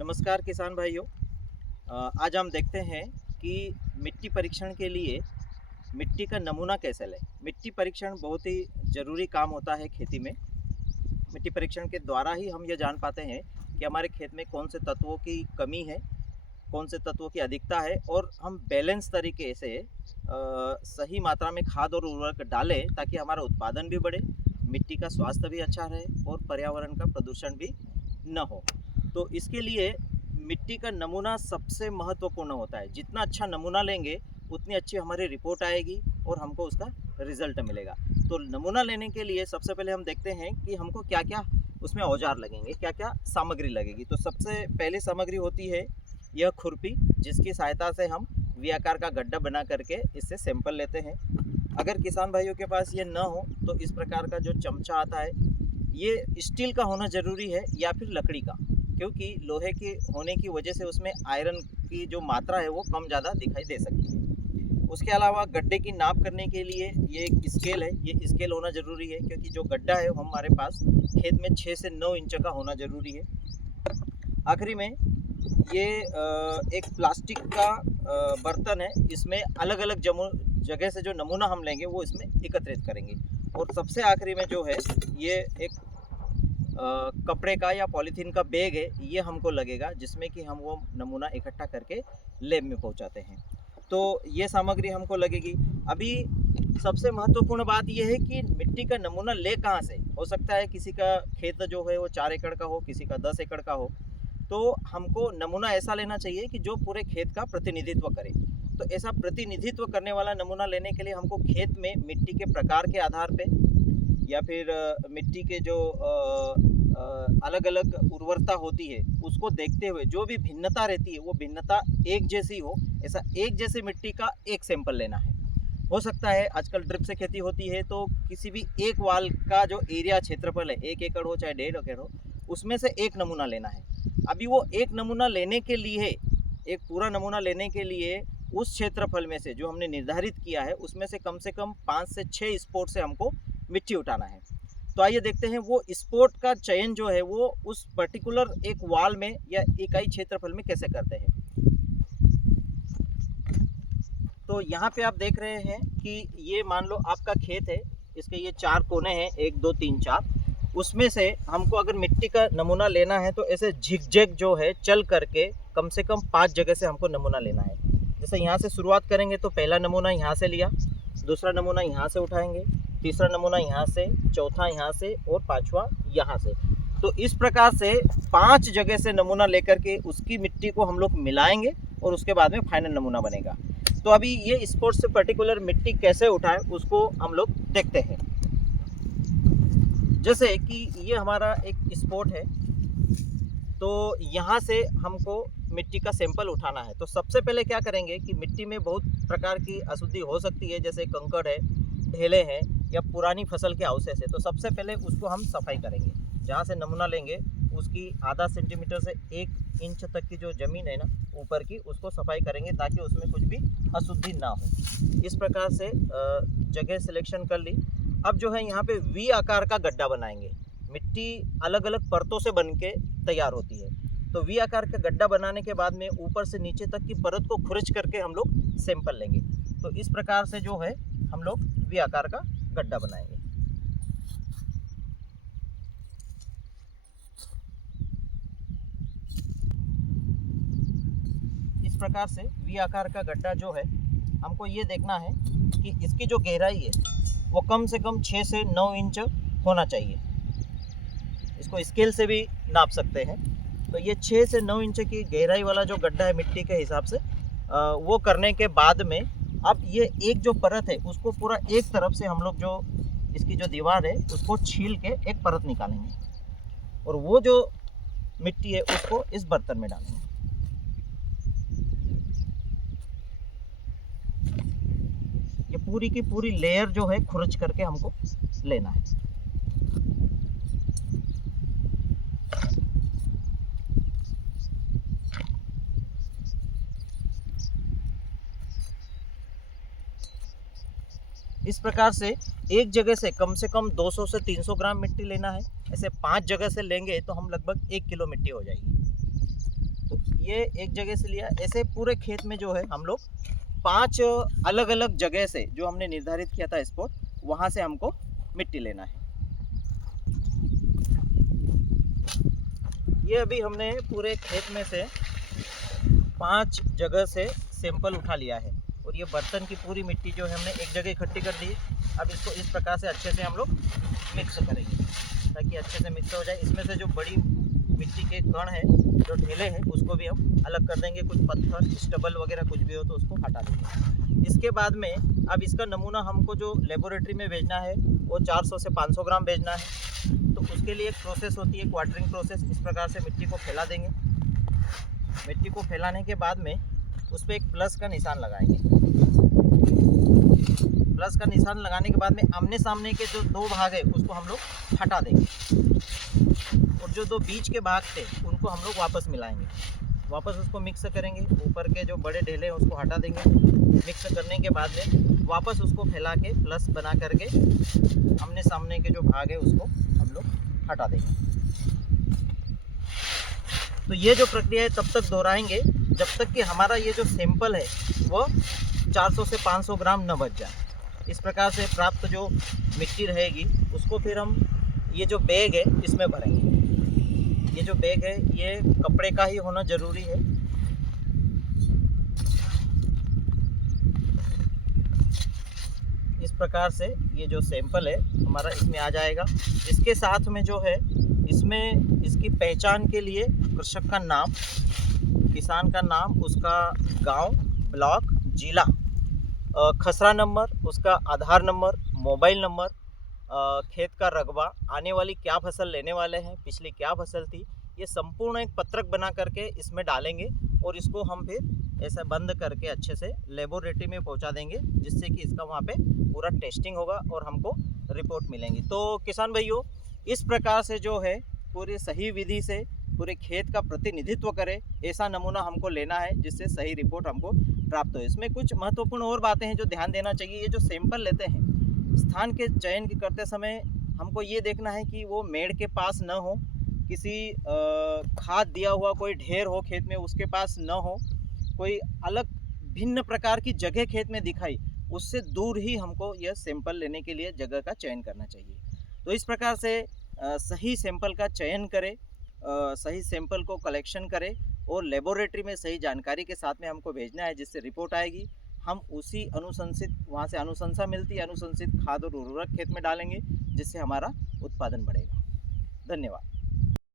नमस्कार किसान भाइयों। आज हम देखते हैं कि मिट्टी परीक्षण के लिए मिट्टी का नमूना कैसे लें। मिट्टी परीक्षण बहुत ही ज़रूरी काम होता है खेती में। मिट्टी परीक्षण के द्वारा ही हम ये जान पाते हैं कि हमारे खेत में कौन से तत्वों की कमी है, कौन से तत्वों की अधिकता है और हम बैलेंस तरीके से सही मात्रा में खाद और उर्वरक डालें ताकि हमारा उत्पादन भी बढ़े, मिट्टी का स्वास्थ्य भी अच्छा रहे और पर्यावरण का प्रदूषण भी न हो। तो इसके लिए मिट्टी का नमूना सबसे महत्वपूर्ण होता है। जितना अच्छा नमूना लेंगे उतनी अच्छी हमारी रिपोर्ट आएगी और हमको उसका रिजल्ट मिलेगा। तो नमूना लेने के लिए सबसे पहले हम देखते हैं कि हमको क्या क्या उसमें औजार लगेंगे, क्या क्या सामग्री लगेगी। तो सबसे पहली सामग्री होती है यह खुरपी, जिसकी सहायता से हम वी आकार का गड्ढा बना करके इससे सैंपल लेते हैं। अगर किसान भाइयों के पास ये न हो तो इस प्रकार का जो चमचा आता है ये स्टील का होना ज़रूरी है या फिर लकड़ी का, क्योंकि लोहे के होने की वजह से उसमें आयरन की जो मात्रा है वो कम ज़्यादा दिखाई दे सकती है। उसके अलावा गड्ढे की नाप करने के लिए ये एक स्केल है, ये स्केल होना ज़रूरी है, क्योंकि जो गड्ढा है हमारे पास खेत में 6 से 9 इंच का होना ज़रूरी है। आखिरी में ये एक प्लास्टिक का बर्तन है, इसमें अलग अलग जगह से जो नमूना हम लेंगे वो इसमें एकत्रित करेंगे। और सबसे आखिरी में जो है ये एक कपड़े का या पॉलीथीन का बैग है, ये हमको लगेगा, जिसमें कि हम वो नमूना इकट्ठा करके लैब में पहुंचाते हैं। तो ये सामग्री हमको लगेगी। अभी सबसे महत्वपूर्ण बात ये है कि मिट्टी का नमूना ले कहाँ से। हो सकता है किसी का खेत जो है वो 4 एकड़ का हो, किसी का 10 एकड़ का हो, तो हमको नमूना ऐसा लेना चाहिए कि जो पूरे खेत का प्रतिनिधित्व करे। तो ऐसा प्रतिनिधित्व करने वाला नमूना लेने के लिए हमको खेत में मिट्टी के प्रकार के आधार पे या फिर मिट्टी के जो अलग अलग उर्वरता होती है उसको देखते हुए जो भी भिन्नता रहती है वो भिन्नता एक जैसी हो, ऐसा एक जैसी मिट्टी का एक सैंपल लेना है। हो सकता है आजकल ड्रिप से खेती होती है तो किसी भी एक वाल का जो एरिया क्षेत्रफल है, 1 एकड़ हो चाहे 1.5 एकड़ हो, उसमें से एक नमूना लेना है। अभी वो एक नमूना लेने के लिए, एक पूरा नमूना लेने के लिए उस क्षेत्रफल में से जो हमने निर्धारित किया है उसमें से कम 5 से 6 स्पॉट से हमको मिट्टी उठाना है। तो आइए देखते हैं वो स्पॉट का चयन जो है वो उस पर्टिकुलर एक वाल में या इकाई क्षेत्रफल में कैसे करते हैं। तो यहाँ पे आप देख रहे हैं कि ये मान लो आपका खेत है, इसके ये 4 कोने हैं, 1 2 3 4। उसमें से हमको अगर मिट्टी का नमूना लेना है तो ऐसे झिकझैक जो है चल करके कम से कम 5 जगह से हमको नमूना लेना है। जैसे यहाँ से शुरुआत करेंगे तो पहला नमूना यहाँ से लिया, दूसरा नमूना यहाँ से उठाएंगे, तीसरा नमूना यहाँ से, चौथा यहाँ से और 5वां यहाँ से। तो इस प्रकार से 5 जगह से नमूना लेकर के उसकी मिट्टी को हम लोग मिलाएंगे और उसके बाद में फाइनल नमूना बनेगा। तो अभी ये स्पॉट से पर्टिकुलर मिट्टी कैसे उठाएं उसको हम लोग देखते हैं। जैसे कि ये हमारा एक स्पॉट है, तो यहाँ से हमको मिट्टी का सैंपल उठाना है। तो सबसे पहले क्या करेंगे कि मिट्टी में बहुत प्रकार की अशुद्धि हो सकती है, जैसे कंकड़ है, ढेले हैं या पुरानी फसल के अवशेष है। तो सबसे पहले उसको हम सफाई करेंगे। जहाँ से नमूना लेंगे उसकी आधा सेंटीमीटर से 1 इंच तक की जो ज़मीन है ना ऊपर की, उसको सफाई करेंगे ताकि उसमें कुछ भी अशुद्धि ना हो। इस प्रकार से जगह सिलेक्शन कर ली। अब जो है यहाँ पे वी आकार का गड्ढा बनाएंगे। मिट्टी अलग अलग परतों से बन के तैयार होती है। तो वी आकार का गड्ढा बनाने के बाद में ऊपर से नीचे तक की परत को खुरच करके हम लोग सैंपल लेंगे। तो इस प्रकार से जो है हम लोग वी आकार का गड्ढा बनाएंगे। इस प्रकार से वी आकार का गड्ढा जो है हमको ये देखना है कि इसकी जो गहराई है वो कम से कम 6 से 9 इंच होना चाहिए। इसको स्केल से भी नाप सकते हैं। तो ये 6 से 9 इंच की गहराई वाला जो गड्ढा है मिट्टी के हिसाब से, वो करने के बाद में अब ये एक जो परत है उसको पूरा एक तरफ से हम लोग जो इसकी जो दीवार है उसको छील के एक परत निकालेंगे और वो जो मिट्टी है उसको इस बर्तन में डालेंगे। ये पूरी की पूरी लेयर जो है खुरच करके हमको लेना है। इस प्रकार से एक जगह से कम 200 से 300 ग्राम मिट्टी लेना है। ऐसे 5 जगह से लेंगे तो हम लगभग 1 किलो मिट्टी हो जाएगी। तो ये एक जगह से लिया। ऐसे पूरे खेत में जो है हम लोग 5 अलग अलग जगह से जो हमने निर्धारित किया था स्पॉट, वहाँ से हमको मिट्टी लेना है। ये अभी हमने पूरे खेत में से 5 जगह से सैंपल उठा लिया है और ये बर्तन की पूरी मिट्टी जो है हमने एक जगह इकट्ठी कर दी। अब इसको इस प्रकार से अच्छे से हम लोग मिक्स करेंगे ताकि अच्छे से मिक्स हो जाए। इसमें से जो बड़ी मिट्टी के कण है, जो ढेले हैं, उसको भी हम अलग कर देंगे। कुछ पत्थर, स्टबल वगैरह कुछ भी हो तो उसको हटा देंगे। इसके बाद में अब इसका नमूना हमको जो लेबोरेटरी में भेजना है वो 400 से 500 ग्राम भेजना है। तो उसके लिए एक प्रोसेस होती है, क्वार्टरिंग प्रोसेस। इस प्रकार से मिट्टी को फैला देंगे। मिट्टी को फैलाने के बाद में उस पर एक प्लस का निशान लगाएंगे। प्लस का निशान लगाने के बाद में आमने सामने के जो 2 भाग है उसको हम लोग हटा देंगे और जो 2 बीच के भाग थे उनको हम लोग वापस मिलाएंगे। वापस उसको मिक्स करेंगे। ऊपर के जो बड़े ढेले हैं उसको हटा देंगे। मिक्स करने के बाद में वापस उसको फैला के प्लस बना करके आमने सामने के जो भाग है उसको हम लोग हटा देंगे। तो ये जो प्रक्रिया है तब तक दोहराएंगे जब तक कि हमारा ये जो सैंपल है वो 400 से 500 ग्राम न बच जाए। इस प्रकार से प्राप्त जो मिट्टी रहेगी उसको फिर हम ये जो बैग है इसमें भरेंगे। ये जो बैग है ये कपड़े का ही होना ज़रूरी है। इस प्रकार से ये जो सैंपल है हमारा इसमें आ जाएगा। इसके साथ में जो है इसमें इसकी पहचान के लिए कृषक का नाम, किसान का नाम, उसका गांव, ब्लॉक, जिला, खसरा नंबर, उसका आधार नंबर, मोबाइल नंबर, खेत का रकबा, आने वाली क्या फसल लेने वाले हैं, पिछली क्या फसल थी, ये संपूर्ण एक पत्रक बना करके इसमें डालेंगे और इसको हम फिर ऐसा बंद करके अच्छे से लेबोरेटरी में पहुंचा देंगे, जिससे कि इसका वहाँ पे पूरा टेस्टिंग होगा और हमको रिपोर्ट मिलेंगी। तो किसान भाइयों, इस प्रकार से जो है पूरी सही विधि से पूरे खेत का प्रतिनिधित्व करे ऐसा नमूना हमको लेना है, जिससे सही रिपोर्ट हमको प्राप्त हो। इसमें कुछ महत्वपूर्ण और बातें हैं जो ध्यान देना चाहिए। ये जो सैंपल लेते हैं, स्थान के चयन करते समय हमको ये देखना है कि वो मेड़ के पास न हो, किसी खाद दिया हुआ कोई ढेर हो खेत में उसके पास न हो, कोई अलग भिन्न प्रकार की जगह खेत में दिखाई, उससे दूर ही हमको यह सैंपल लेने के लिए जगह का चयन करना चाहिए। तो इस प्रकार से सही सैंपल का चयन करें, सही सैंपल को कलेक्शन करें और लेबोरेटरी में सही जानकारी के साथ में हमको भेजना है, जिससे रिपोर्ट आएगी। हम उसी अनुशंसित, वहाँ से अनुशंसा मिलती है, अनुशंसित खाद और उर्वरक खेत में डालेंगे, जिससे हमारा उत्पादन बढ़ेगा। धन्यवाद।